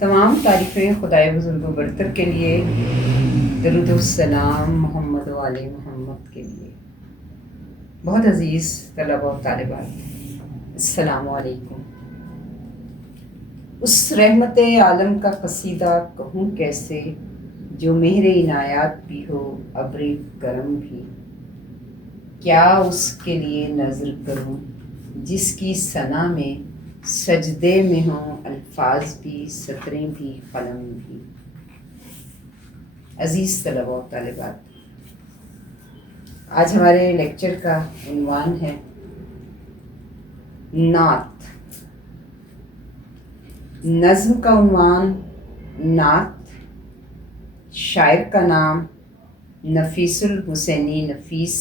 تمام تعریفیں خدائے بزرگ و برتر کے لیے، درود و سلام محمد و آل محمد کے لیے۔ بہت عزیز طلبہ و طالبات، السلام علیکم۔ اس رحمت عالم کا قصیدہ کہوں کیسے، جو مہر عنایات بھی ہو ابر کرم بھی۔ کیا اس کے لیے نظر کروں جس کی ثنا میں سجدے میں ہوں الفاظ بھی، سطریں بھی، قلم بھی۔ عزیز طلبہ و طالبات، آج ہمارے لیکچر کا عنوان ہے نعت۔ نظم کا عنوان نعت، شاعر کا نام نفیس الحسینی نفیس۔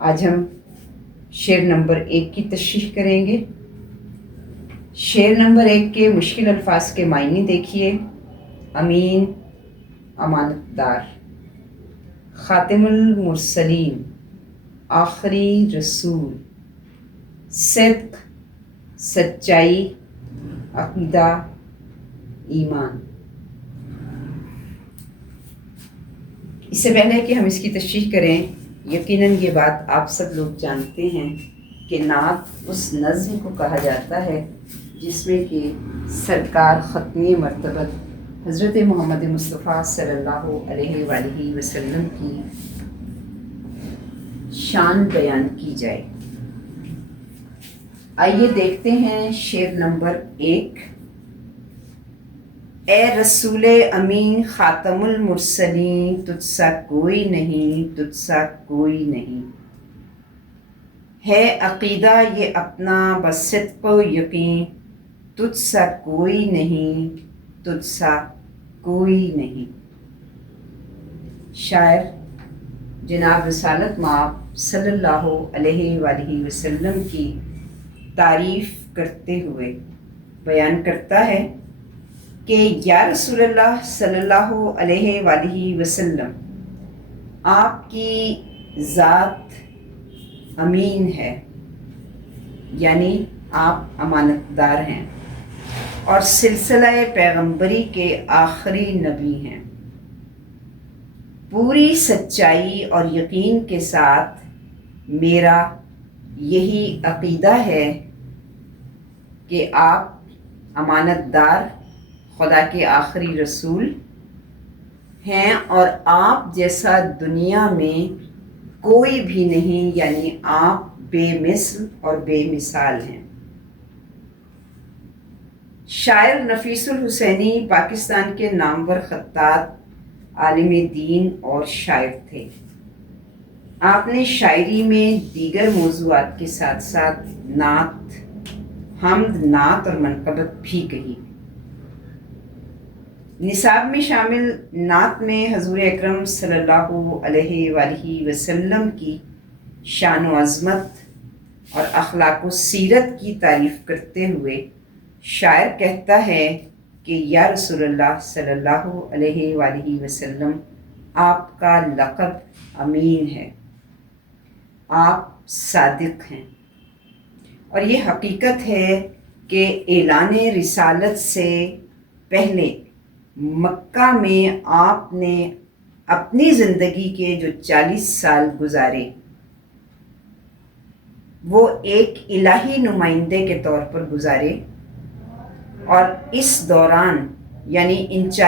آج ہم شعر نمبر 1 کی تشریح کریں گے۔ شعر نمبر 1 کے مشکل الفاظ کے معنی دیکھیے۔ امین، امانت دار، خاتم المرسلین، آخری رسول، صدق، سچائی، عقیدہ، ایمان۔ اس سے پہلے کہ ہم اس کی تشریح کریں، یقیناً یہ بات آپ سب لوگ جانتے ہیں کہ نعت اس نظم کو کہا جاتا ہے جس میں کہ سرکار ختمی مرتبت حضرت محمد مصطفیٰ صلی اللہ علیہ وآلہ وسلم کی شان بیان کی جائے۔ آئیے دیکھتے ہیں شعر نمبر 1۔ اے رسول امین خاتم المرسلین، تجھ سا کوئی نہیں، تجھ سا کوئی نہیں۔ ہے عقیدہ یہ اپنا بس صدق و یقین، تجھ سا کوئی نہیں، تجھ سا کوئی نہیں۔ شاعر جناب رسالت مآب صلی اللہ علیہ وآلہ وسلم کی تعریف کرتے ہوئے بیان کرتا ہے کہ یا رسول اللہ صلی اللہ علیہ وآلہ وسلم، آپ کی ذات امین ہے، یعنی آپ امانت دار ہیں اور سلسلہ پیغمبری کے آخری نبی ہیں۔ پوری سچائی اور یقین کے ساتھ میرا یہی عقیدہ ہے کہ آپ امانت دار، خدا کے آخری رسول ہیں اور آپ جیسا دنیا میں کوئی بھی نہیں، یعنی آپ بے مثل اور بے مثال ہیں۔ شاعر نفیس الحسینی پاکستان کے نامور خطاط، عالم دین اور شاعر تھے۔ آپ نے شاعری میں دیگر موضوعات کے ساتھ ساتھ نعت، حمد، نعت اور منقبت بھی کہی۔ نصاب میں شامل نعت میں حضور اکرم صلی اللہ علیہ وآلہ وسلم کی شان و عظمت اور اخلاق و سیرت کی تعریف کرتے ہوئے شاعر کہتا ہے کہ یا رسول اللہ صلی اللہ علیہ وآلہ وسلم، آپ کا لقب امین ہے، آپ صادق ہیں۔ اور یہ حقیقت ہے کہ اعلان رسالت سے پہلے مکہ میں آپ نے اپنی زندگی کے جو 40 سال گزارے وہ ایک الہی نمائندے کے طور پر گزارے، اور اس دوران یعنی اس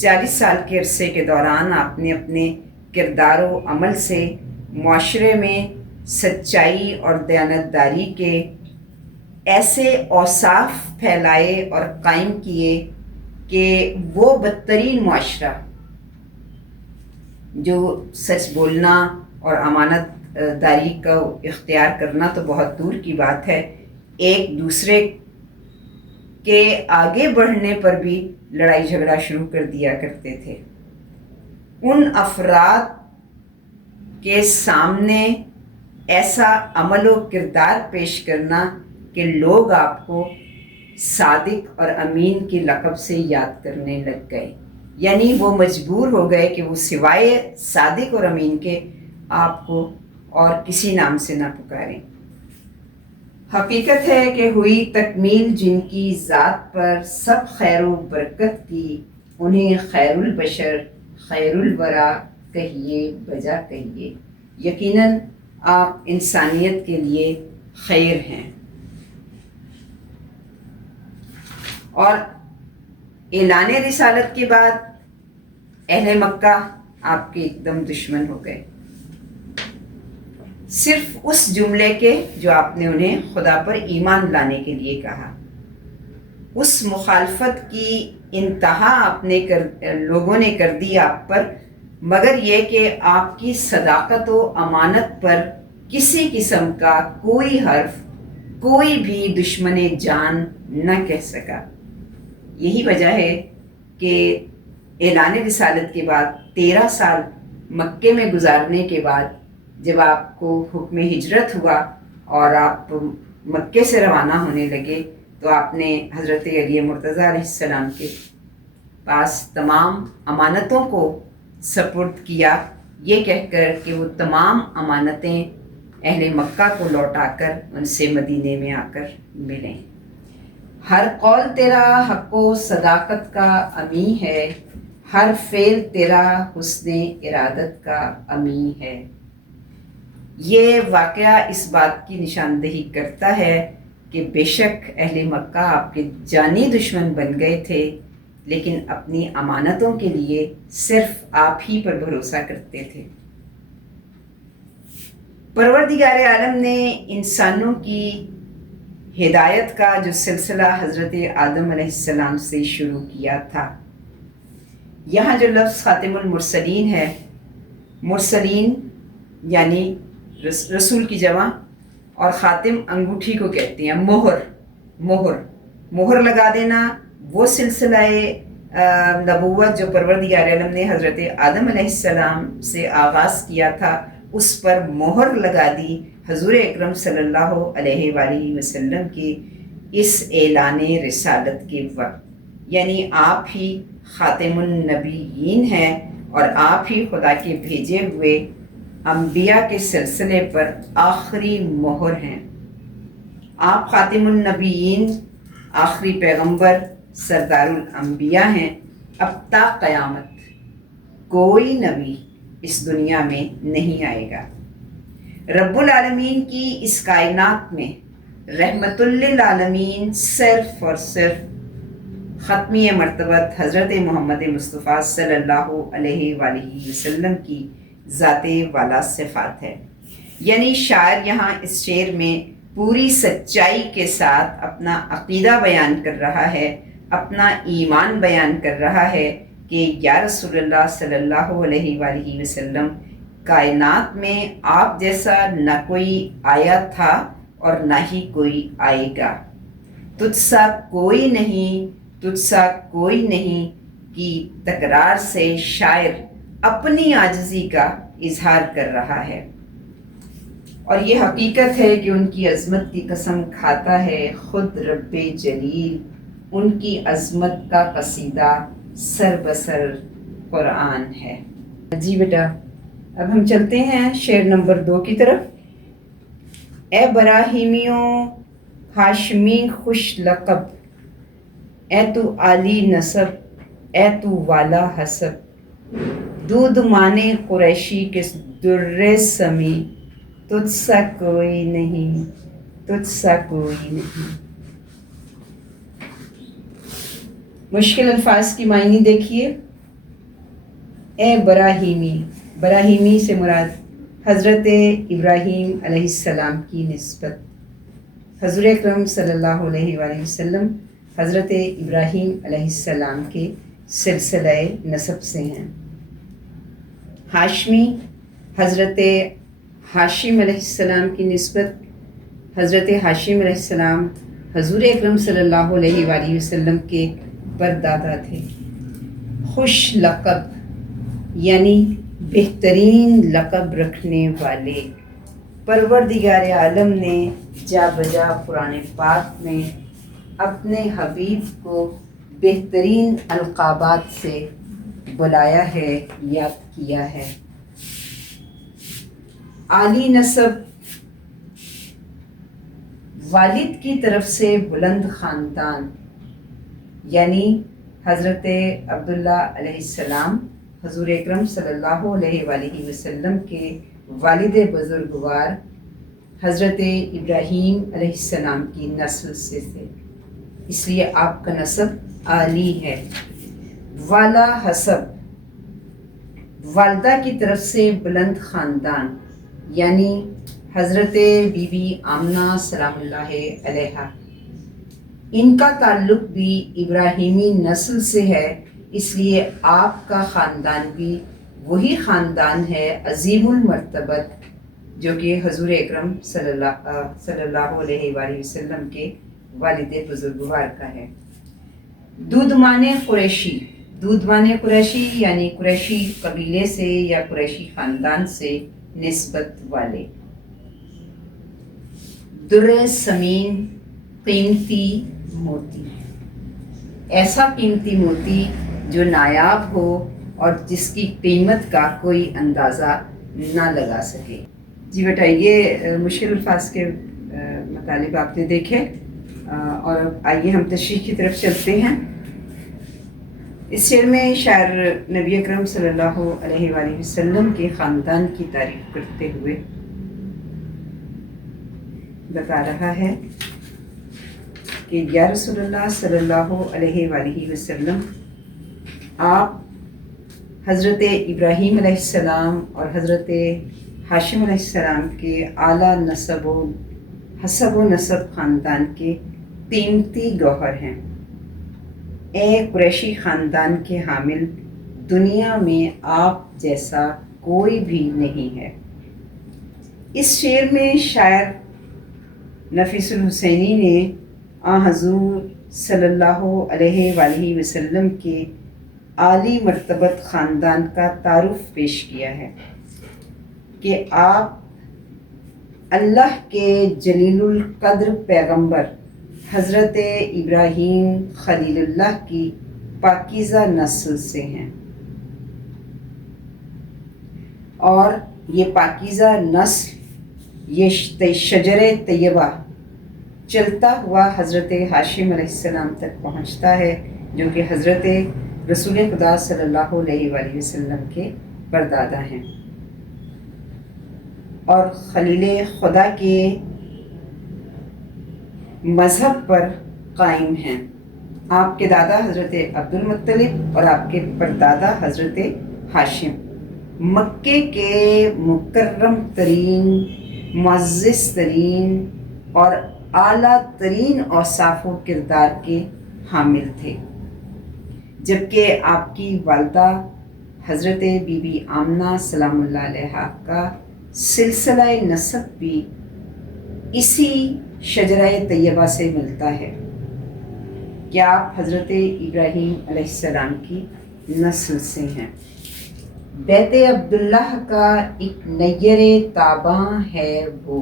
40 سال کے عرصے کے دوران آپ نے اپنے کردار و عمل سے معاشرے میں سچائی اور دیانتداری کے ایسے اوصاف پھیلائے اور قائم کیے کہ وہ بدترین معاشرہ جو سچ بولنا اور امانت داری کا اختیار کرنا تو بہت دور کی بات ہے، ایک دوسرے کے آگے بڑھنے پر بھی لڑائی جھگڑا شروع کر دیا کرتے تھے، ان افراد کے سامنے ایسا عمل و کردار پیش کرنا کہ لوگ آپ کو صادق اور امین کے لقب سے یاد کرنے لگ گئے، یعنی وہ مجبور ہو گئے کہ وہ سوائے صادق اور امین کے آپ کو اور کسی نام سے نہ پکاریں۔ حقیقت ہے کہ ہوئی تکمیل جن کی ذات پر سب خیر و برکت کی، انہیں خیر البشر خیر الورا کہیے بجا کہیے۔ یقیناً آپ انسانیت کے لیے خیر ہیں۔ اور اعلان رسالت کے بعد اہل مکہ آپ کے ایک دم دشمن ہو گئے، صرف اس جملے کے جو آپ نے انہیں خدا پر ایمان لانے کے لیے کہا۔ اس مخالفت کی انتہا لوگوں نے کر دی آپ پر، مگر یہ کہ آپ کی صداقت و امانت پر کسی قسم کا کوئی حرف کوئی بھی دشمن جان نہ کہہ سکا۔ یہی وجہ ہے کہ اعلان رسالت کے بعد 13 سال مکے میں گزارنے کے بعد جب آپ کو حکم ہجرت ہوا اور آپ مکے سے روانہ ہونے لگے تو آپ نے حضرت علی مرتضیٰ علیہ السلام کے پاس تمام امانتوں کو سپرد کیا، یہ کہہ کر کہ وہ تمام امانتیں اہل مکہ کو لوٹا کر ان سے مدینے میں آ کر ملیں۔ ہر قول تیرا حق و صداقت کا امی ہے، ہر فعل تیرا حسن ارادت کا امی ہے۔ یہ واقعہ اس بات کی نشاندہی کرتا ہے کہ بے شک اہل مکہ آپ کے جانی دشمن بن گئے تھے، لیکن اپنی امانتوں کے لیے صرف آپ ہی پر بھروسہ کرتے تھے۔ پروردگار عالم نے انسانوں کی ہدایت کا جو سلسلہ حضرت آدم علیہ السلام سے شروع کیا تھا، یہاں جو لفظ خاتم المرسلین ہے، مرسلین یعنی رسول کی جمع، اور خاتم انگوٹھی کو کہتے ہیں، مہر لگا دینا۔ وہ سلسلہ نبوت جو پروردگار عالم نے حضرت آدم علیہ السلام سے آغاز کیا تھا، اس پر مہر لگا دی حضور اکرم صلی اللہ علیہ وآلہ وسلم کے اس اعلان رسالت کے وقت، یعنی آپ ہی خاتم النبیین ہیں اور آپ ہی خدا کے بھیجے ہوئے انبیاء کے سلسلے پر آخری مہر ہیں۔ آپ خاتم النبیین، آخری پیغمبر، سردار الانبیاء ہیں۔ اب تا قیامت کوئی نبی اس دنیا میں نہیں آئے گا۔ رب العالمین کی اس کائنات میں رحمت للعالمین صرف اور صرف ختمی مرتبت حضرت محمد مصطفیٰ صلی اللہ علیہ وآلہ وسلم کی ذات والا صفات ہے۔ یعنی شاعر یہاں اس شعر میں پوری سچائی کے ساتھ اپنا عقیدہ بیان کر رہا ہے، اپنا ایمان بیان کر رہا ہے کہ یا رسول اللہ صلی اللہ علیہ وآلہ وسلم، کائنات میں آپ جیسا نہ کوئی آیا تھا اور نہ ہی کوئی آئے گا، تجھ سا کوئی نہیں، تجھ سا کوئی نہیں کی تکرار سے شاعر اپنی عاجزی کا اظہار کر رہا ہے، اور یہ حقیقت ہے کہ ان کی عظمت کی قسم کھاتا ہے خود رب جلیل، ان کی عظمت کا قصیدہ سر بسر قرآن ہے۔ جی بیٹا، اب ہم چلتے ہیں شعر نمبر 2 کی طرف۔ اے براہیمیوں ہاشمی خوش لقب، اے تو عالی نسب، اے تو والا حسب، دودھ مانے قریشی کے در سمی، تجھ سا کوئی نہیں، تجھ سا کوئی نہیں۔ مشکل الفاظ کی معنی دیکھیے۔ اے براہیمی، براہیمی سے مراد حضرت ابراہیم علیہ السلام کی نسبت۔ حضور اکرم صلی اللہ علیہ وآلہ وسلم حضرت ابراہیم علیہ السلام کے سلسلہ نسب سے ہیں۔ ہاشمی، حضرت ہاشم علیہ السلام کی نسبت۔ حضرت ہاشم علیہ السلام حضور اکرم صلی اللہ علیہ وآلہ وسلم کے پردادا تھے۔ خوش لقب یعنی بہترین لقب رکھنے والے۔ پروردگار عالم نے جا بجا قرآن پاک میں اپنے حبیب کو بہترین القابات سے بلایا ہے، یاد کیا ہے۔ عالی نسب، والد کی طرف سے بلند خاندان یعنی حضرت عبداللہ علیہ السلام حضور اکرم صلی اللہ علیہ وآلہ وسلم کے والد بزرگوار حضرت ابراہیم علیہ السلام کی نسل سے تھے، اس لیے آپ کا نسب عالی ہے۔ والا حسب والدہ کی طرف سے بلند خاندان یعنی حضرت بی بی آمنہ سلام اللہ علیہا، ان کا تعلق بھی ابراہیمی نسل سے ہے، اس لیے آپ کا خاندان بھی وہی خاندان ہے عظیم المرتبت جو کہ حضور اکرم صلی اللہ علیہ وآلہ وسلم کے والد بزرگوار کا ہے۔ دودمان قریشی، دودمان قریشی یعنی قریشی قبیلے سے یا قریشی خاندان سے نسبت والے۔ در ثمین، قیمتی موتی، ایسا قیمتی موتی جو نایاب ہو اور جس کی قیمت کا کوئی اندازہ نہ لگا سکے۔ جی بیٹا، یہ مشکل الفاظ کے مطالب آپ نے دیکھے، اور آئیے ہم تشریح کی طرف چلتے ہیں۔ اس شعر میں شاعر نبی اکرم صلی اللہ علیہ وآلہ وسلم کے خاندان کی تعریف کرتے ہوئے بتا رہا ہے کہ یا رسول اللہ صلی اللہ علیہ وآلہ وسلم، آپ حضرت ابراہیم علیہ السلام اور حضرت ہاشم علیہ السلام کے اعلیٰ نسب و حسب و نسب خاندان کے قیمتی گوہر ہیں۔ اے قریشی خاندان کے حامل، دنیا میں آپ جیسا کوئی بھی نہیں ہے۔ اس شعر میں شاعر نفیس الحسینی نے حضور صلی اللہ علیہ وآلہ وسلم کے عالی مرتبت خاندان کا تعارف پیش کیا ہے کہ آپ اللہ کے جلیل القدر پیغمبر حضرت ابراہیم خلیل اللہ کی پاکیزہ نسل سے ہیں، اور یہ پاکیزہ نسل یہ شجر طیبہ چلتا ہوا حضرت ہاشم علیہ السلام تک پہنچتا ہے، جو کہ حضرت رسول خدا صلی اللہ علیہ وآلہ وسلم کے پردادا ہیں اور خلیل خدا کے مذہب پر قائم ہیں۔ آپ کے دادا حضرت عبد المطلب اور آپ کے پردادا حضرت ہاشم مکے کے مکرم ترین، معزز ترین اور اعلیٰ ترین اوصاف و کردار کے حامل تھے، جبکہ آپ کی والدہ حضرت بی بی آمنہ سلام اللہ علیہا کا سلسلہ نسب بھی اسی شجرہ طیبہ سے ملتا ہے کہ آپ حضرت ابراہیم علیہ السلام کی نسل سے ہیں۔ بیت عبداللہ کا ایک نیر تاباں ہے وہ،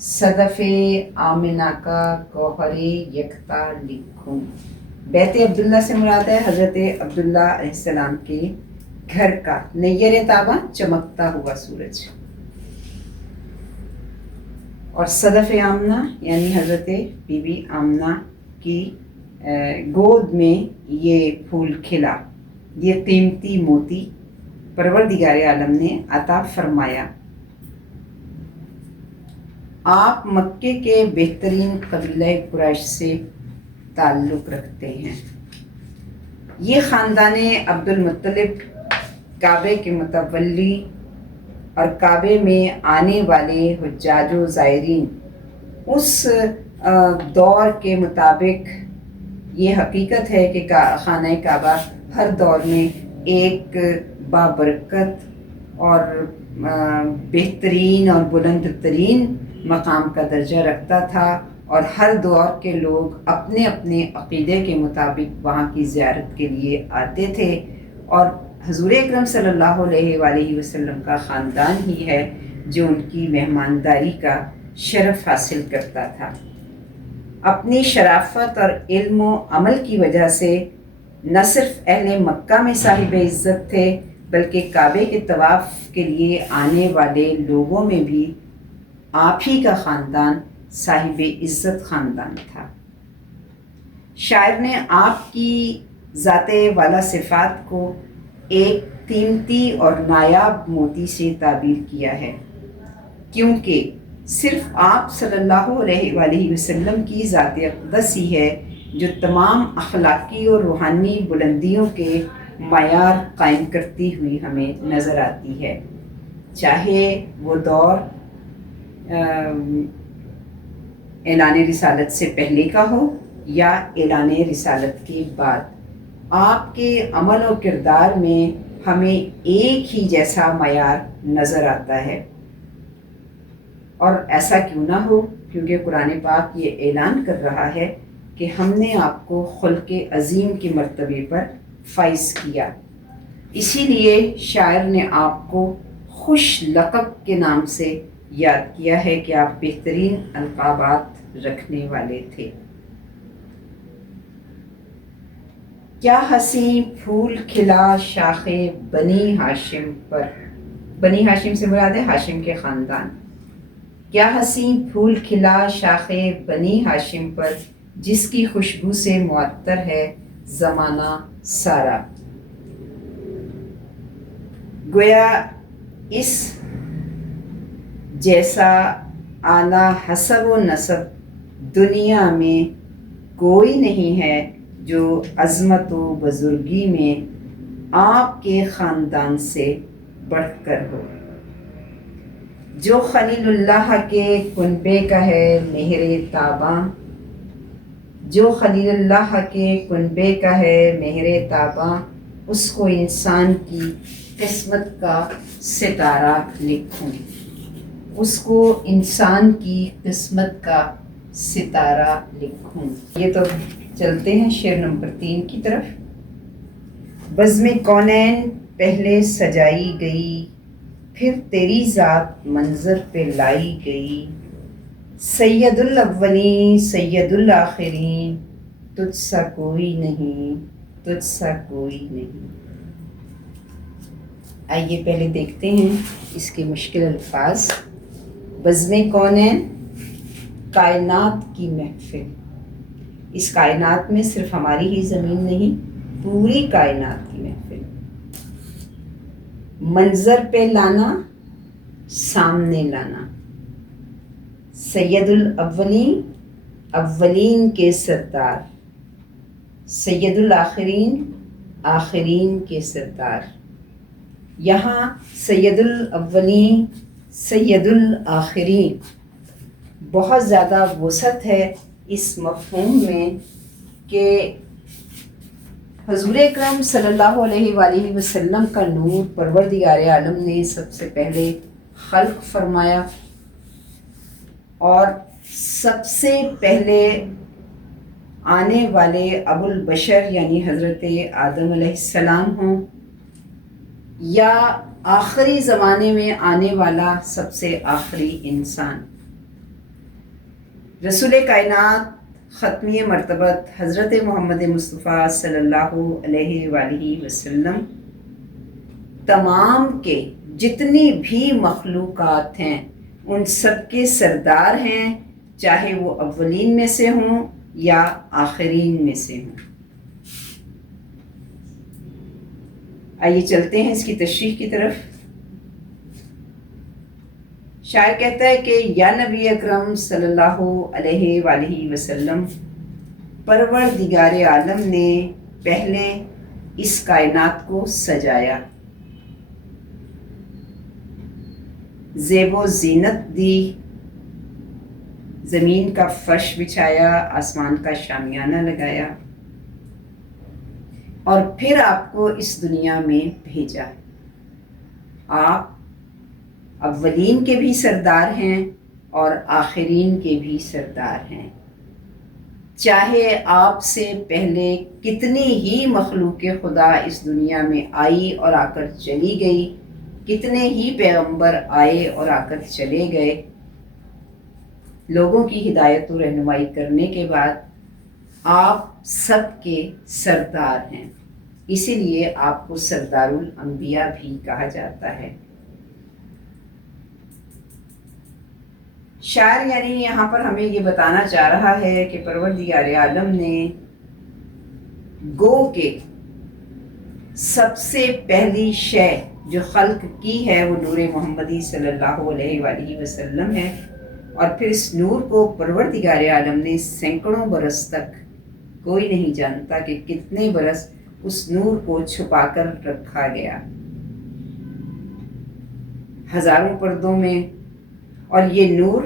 صدف آمنہ کا گوہر یکتا لکھوں۔ بیت عبداللہ سے مراد ہے حضرت عبداللہ علیہ السلام کے گھر کا نیر تاباں، چمکتا ہوا سورج، اور صدف آمنہ یعنی حضرت بی بی آمنہ کی گود میں یہ پھول کھلا، یہ قیمتی موتی پروردگار عالم نے عطا فرمایا۔ آپ مکے کے بہترین قبیلہ قریش سے تعلق رکھتے ہیں۔ یہ خاندان عبد المطلب کعبے کے متولی اور کعبے میں آنے والے حجاج و زائرین، اس دور کے مطابق یہ حقیقت ہے کہ خانہ کعبہ ہر دور میں ایک بابرکت اور بہترین اور بلند ترین مقام کا درجہ رکھتا تھا، اور ہر دور کے لوگ اپنے اپنے عقیدے کے مطابق وہاں کی زیارت کے لیے آتے تھے، اور حضور اکرم صلی اللہ علیہ وآلہ وسلم کا خاندان ہی ہے جو ان کی مہمانداری کا شرف حاصل کرتا تھا۔ اپنی شرافت اور علم و عمل کی وجہ سے نہ صرف اہل مکہ میں صاحب عزت تھے، بلکہ کعبے کے طواف کے لیے آنے والے لوگوں میں بھی آپ ہی کا خاندان صاحب عزت خاندان تھا۔ شاعر نے آپ کی ذات والا صفات کو ایک قیمتی اور نایاب موتی سے تعبیر کیا ہے، کیونکہ صرف آپ صلی اللہ علیہ وآلہ وسلم کی ذات اقدس ہی ہے جو تمام اخلاقی اور روحانی بلندیوں کے معیار قائم کرتی ہوئی ہمیں نظر آتی ہے، چاہے وہ دور اعلان رسالت سے پہلے کا ہو یا اعلان رسالت کے بعد۔ آپ کے عمل و کردار میں ہمیں ایک ہی جیسا معیار نظر آتا ہے، اور ایسا کیوں نہ ہو، کیونکہ قرآن پاک یہ اعلان کر رہا ہے کہ ہم نے آپ کو خلق عظیم کے مرتبے پر فائز کیا۔ اسی لیے شاعر نے آپ کو خوش لقب کے نام سے یاد کیا ہے کہ آپ بہترین القابات رکھنے والے تھے۔ کیا حسین پھول کھلا شاخ بنی ہاشم پر، بنی ہاشم سے مراد ہے ہاشم کے خاندان۔ کیا حسین پھول کھلا شاخ بنی ہاشم پر، جس کی خوشبو سے معطر ہے زمانہ سارا۔ گویا اس جیسا اعلیٰ حسب و نسب دنیا میں کوئی نہیں ہے جو عظمت و بزرگی میں آپ کے خاندان سے بڑھ کر ہو، جو خلیل اللہ کے کنبے کا ہے مہر تاباں، جو خلیل اللہ کے کنبے کا ہے مہر تاباں، اس کو انسان کی قسمت کا ستارہ لکھوں، اس کو انسان کی قسمت کا ستارہ لکھوں۔ یہ تو چلتے ہیں شعر نمبر 3 کی طرف۔ بزم کونین پہلے سجائی گئی، پھر تیری ذات منظر پہ لائی گئی، سید الاولین سید الآخرین، تجھ سا کوئی نہیں، تجھ سا کوئی نہیں۔ آئیے پہلے دیکھتے ہیں اس کے مشکل الفاظ۔ بزم کونین، کائنات کی محفل۔ اس کائنات میں صرف ہماری ہی زمین نہیں، پوری کائنات کی محفل۔ منظر پہ لانا، سامنے لانا۔ سید الاولین، اولین کے سردار۔ سید الآخرین، آخرین کے سردار۔ یہاں سید الاولین سید الآخرین بہت زیادہ وسعت ہے اس مفہوم میں کہ حضور اکرم صلی اللہ علیہ وآلہ وسلم کا نور پروردگار عالم نے سب سے پہلے خلق فرمایا، اور سب سے پہلے آنے والے ابو البشر یعنی حضرت آدم علیہ السلام ہوں، یا آخری زمانے میں آنے والا سب سے آخری انسان رسول کائنات ختمی مرتبت حضرت محمد مصطفیٰ صلی اللہ علیہ وآلہ وسلم تمام کے جتنی بھی مخلوقات ہیں ان سب کے سردار ہیں، چاہے وہ اولین میں سے ہوں یا آخرین میں سے ہوں۔ آئیے چلتے ہیں اس کی تشریح کی طرف۔ شاعر کہتا ہے کہ یا نبی اکرم صلی اللہ علیہ وآلہ وسلم، پروردگار عالم نے پہلے اس کائنات کو سجایا، زیب و زینت دی، زمین کا فرش بچھایا، آسمان کا شامیانہ لگایا، اور پھر آپ کو اس دنیا میں بھیجا۔ آپ اولین کے بھی سردار ہیں اور آخرین کے بھی سردار ہیں، چاہے آپ سے پہلے کتنی ہی مخلوق خدا اس دنیا میں آئی اور آ کر چلی گئی، کتنے ہی پیغمبر آئے اور آ کر چلے گئے، لوگوں کی ہدایت و رہنمائی کرنے کے بعد آپ سب کے سردار ہیں، اسی لیے آپ کو سردار الانبیاء بھی کہا جاتا ہے۔ شاعر یعنی یہاں پر ہمیں یہ بتانا چاہ رہا ہے کہ پروردگار عالم نے گو کے سب سے پہلی شے جو خلق کی ہے وہ نور محمدی صلی اللہ علیہ وآلہ وسلم ہے، اور پھر اس نور کو پروردگار عالم نے سینکڑوں برس تک، کوئی نہیں جانتا کہ کتنے برس اس نور کو چھپا کر رکھا گیا، ہزاروں پردوں میں، اور یہ نور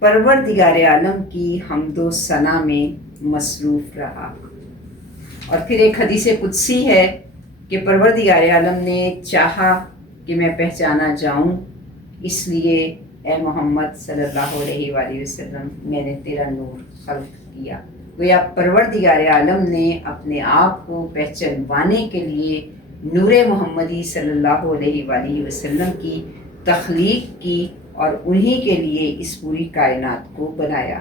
پروردگار عالم کی حمد و ثنا میں مصروف رہا۔ اور پھر ایک حدیث قدسی ہے کہ پروردگار عالم نے چاہا کہ میں پہچانا جاؤں، اس لیے اے محمد صلی اللہ علیہ وآلہ وسلم میں نے تیرا نور خلق کیا۔ گویا پروردگار عالم نے اپنے آپ کو پہچانوانے کے لیے نور محمدی صلی اللہ علیہ وآلہ وسلم کی تخلیق کی اور انہی کے لیے اس پوری کائنات کو بنایا۔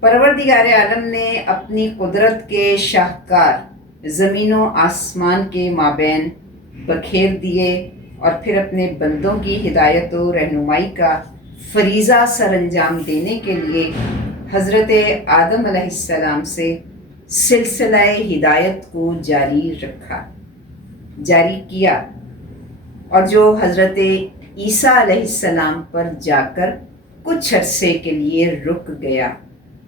پروردگار عالم نے اپنی قدرت کے شاہکار زمین و آسمان کے مابین بکھیر دیے، اور پھر اپنے بندوں کی ہدایت و رہنمائی کا فریضہ سر انجام دینے کے لیے حضرت آدم علیہ السلام سے سلسلہ ہدایت کو جاری کیا، اور جو حضرت عیسیٰ علیہ السلام پر جا کر کچھ عرصے کے لیے رک گیا،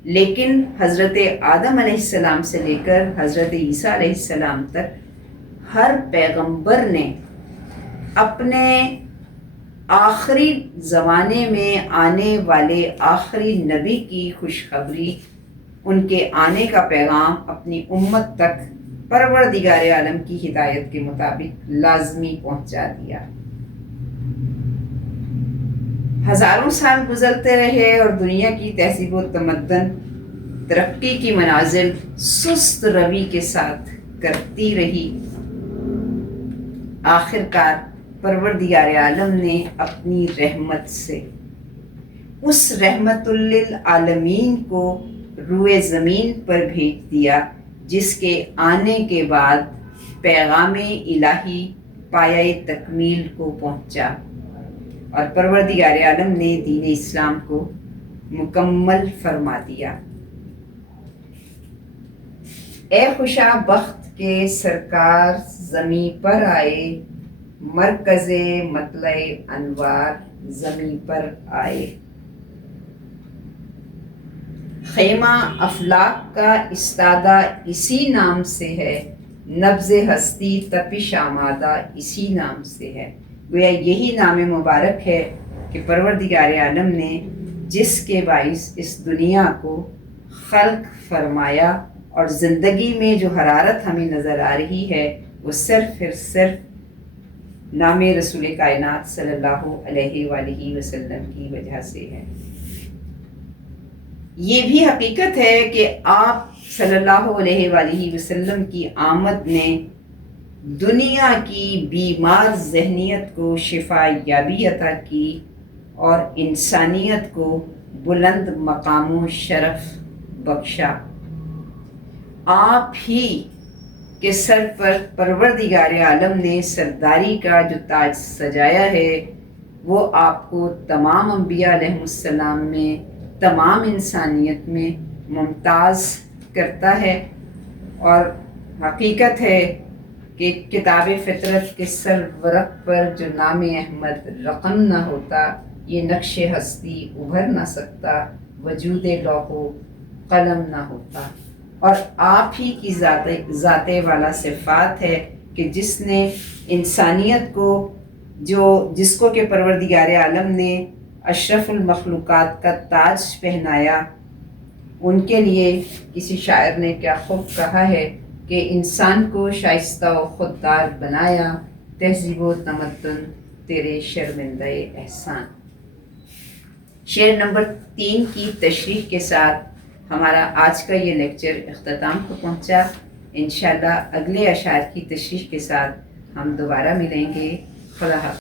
لیکن حضرت آدم علیہ السلام سے لے کر حضرت عیسیٰ علیہ السلام تک ہر پیغمبر نے اپنے آخری زمانے میں آنے والے آخری نبی کی خوشخبری، ان کے آنے کا پیغام اپنی امت تک پروردگار عالم کی ہدایت کے مطابق لازمی پہنچا دیا۔ ہزاروں سال گزرتے رہے اور دنیا کی تہذیب و تمدن ترقی کی منازل سست روی کے ساتھ کرتی رہی۔ آخر کار پروردگار عالم نے اپنی رحمت سے اس رحمت للعالمین کو روئے زمین پر بھیج دیا، جس کے آنے کے بعد پیغام الہی پایۂ تکمیل کو پہنچا، اور پروردگار عالم نے دین اسلام کو مکمل فرما دیا۔ اے خوشا بخت کے سرکار زمیں پر آئے، مرکز مطلع انوار زمیں پر آئے۔ خیمہ افلاک کا استادہ اسی نام سے ہے، نبض ہستی تپش آمادہ اسی نام سے ہے۔ گویا یہی نام مبارک ہے کہ پروردگار عالم نے جس کے باعث اس دنیا کو خلق فرمایا، اور زندگی میں جو حرارت ہمیں نظر آ رہی ہے وہ صرف نام رسول کائنات صلی اللہ علیہ وآلہ وسلم کی وجہ سے ہے۔ یہ بھی حقیقت ہے کہ آپ صلی اللہ علیہ وآلہ وسلم کی آمد نے دنیا کی بیمار ذہنیت کو شفا یابی عطا کی، اور انسانیت کو بلند مقام و شرف بخشا۔ آپ ہی کے سر پر پروردگار عالم نے سرداری کا جو تاج سجایا ہے، وہ آپ کو تمام انبیاء علیہ السلام میں، تمام انسانیت میں ممتاز کرتا ہے۔ اور حقیقت ہے کہ کتاب فطرت کے سر ورق پر جو نام احمد رقم نہ ہوتا، یہ نقش ہستی ابھر نہ سکتا، وجود لوح و قلم نہ ہوتا۔ اور آپ ہی کی ذات والا صفات ہے کہ جس نے انسانیت کو جس کو کہ پروردگار عالم نے اشرف المخلوقات کا تاج پہنایا، ان کے لیے کسی شاعر نے کیا خوب کہا ہے کہ انسان کو شائستہ و خوددار بنایا، تہذیب و تمدن تیرے شرمندہ احسان۔ شعر نمبر 3 کی تشریح کے ساتھ ہمارا آج کا یہ لیکچر اختتام کو پہنچا۔ انشاءاللہ اگلے اشعار کی تشریح کے ساتھ ہم دوبارہ ملیں گے۔ خدا حافظ۔